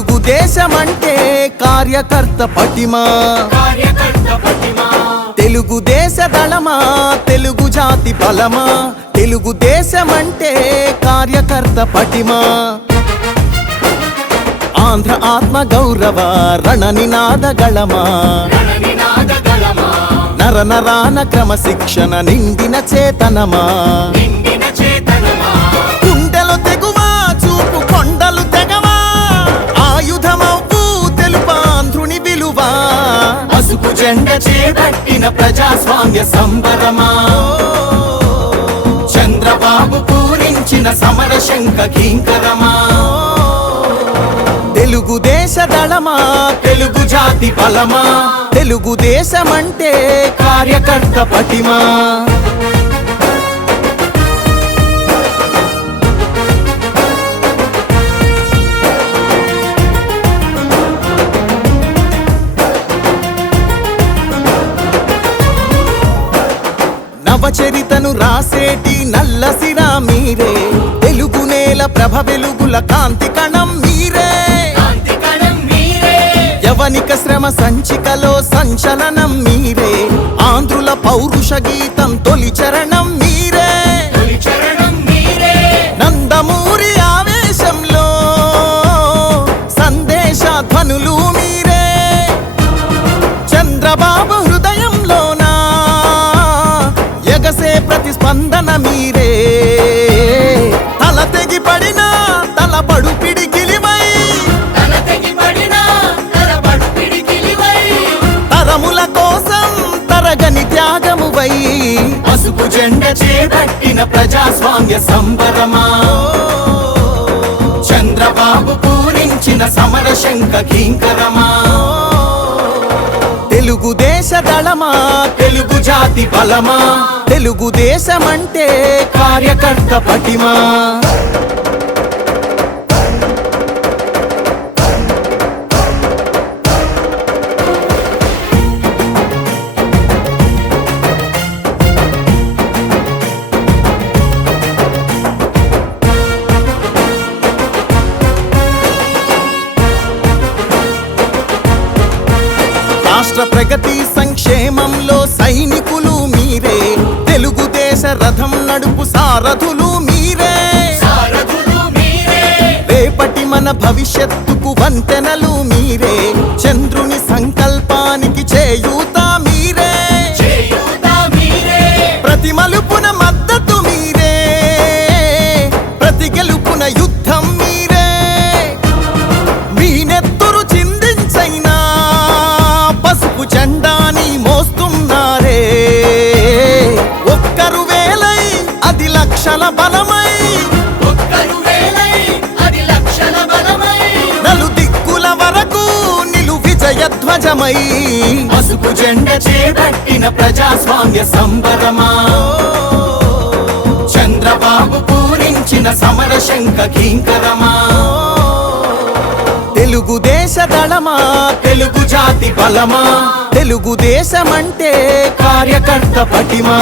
తెలుగుదేశమంటే కార్యకర్త పటిమా, తెలుగుదేశ దళమా, తెలుగు జాతి బలమా. తెలుగుదేశమంటే కార్యకర్త పటిమా, ఆంధ్ర ఆత్మ గౌరవ రణనినాద గళమా. నర నరాన క్రమశిక్షణ నిండిన చేతనమా, గుండెలు తెగువా చూపు కొండలు తెగవా. ఆయుధమవు తెలుపాంధ్రుని విలువా, పసుపు జెండ చేపట్టిన ప్రజాస్వామ్య సంబరమా. చంద్రబాబు పూరించిన సమర శంఖ కింకరమా. తెలుగుదేశ దళమా, తెలుగు జాతి బలమా. తెలుగుదేశమంటే కార్యకర్త పటిమా. నవచరితను రాసేటి నల్లసిరా మీరే, తెలుగు నేల ప్రభ వెలుగుల కాంతి కణం మీరే. యవనిక శ్రమ సంచికలో సంచలనం మీరే, ఆంధ్రుల పౌరుష గీతం తొలి చరణం మీరే. నందమూరి ఆవేశంలో సందేశ ధ్వనులు మీరే, చంద్రబాబు హృదయంలోనా ఎగసే ప్రతిస్పందన మీరే. తల తెగి పడిన తలపడు పిడికిలివై, తరముల కోసం తరగని త్యాగమువై. పసుపు జెండ చేపట్టిన ప్రజాస్వామ్య సంబరమా, చంద్రబాబు పూరించిన సమర శంఖ కింకరమా. తెలుగుదేశ దళమా, తెలుగు జాతి బలమా. తెలుగుదేశమంటే కార్యకర్త పటిమా. రాష్ట్ర ప్రగతి సంక్షేమంలో సైనికులు మీరే, తెలుగుదేశ రథం నడుపు సారథులు మీరే. రేపటి మన భవిష్యత్తుకు వంతెనలు మీరే, చంద్రుని సంకల్పానికి చేయూత మీరే. ప్రతి మలుపున మద్దతు మీరే, ప్రతి గెలుపున యుద్ధం మీరే. మీ నెత్తురు చిందించైనా పసుపు జెండాని మోస్తున్నారే. ఒక్కరు వేలై అది లక్షల బలమై, నలు దిక్కుల వరకు నిలు విజయ ధ్వజమై. పసుపు జెండ చేపట్టిన ప్రజాస్వామ్య సంబరమా, చంద్రబాబు పూరించిన సమర శంఖ కింకరమా. తెలుగుదేశ దళమా, తెలుగు జాతి బలమా. తెలుగుదేశమంటే కార్యకర్త పటిమా.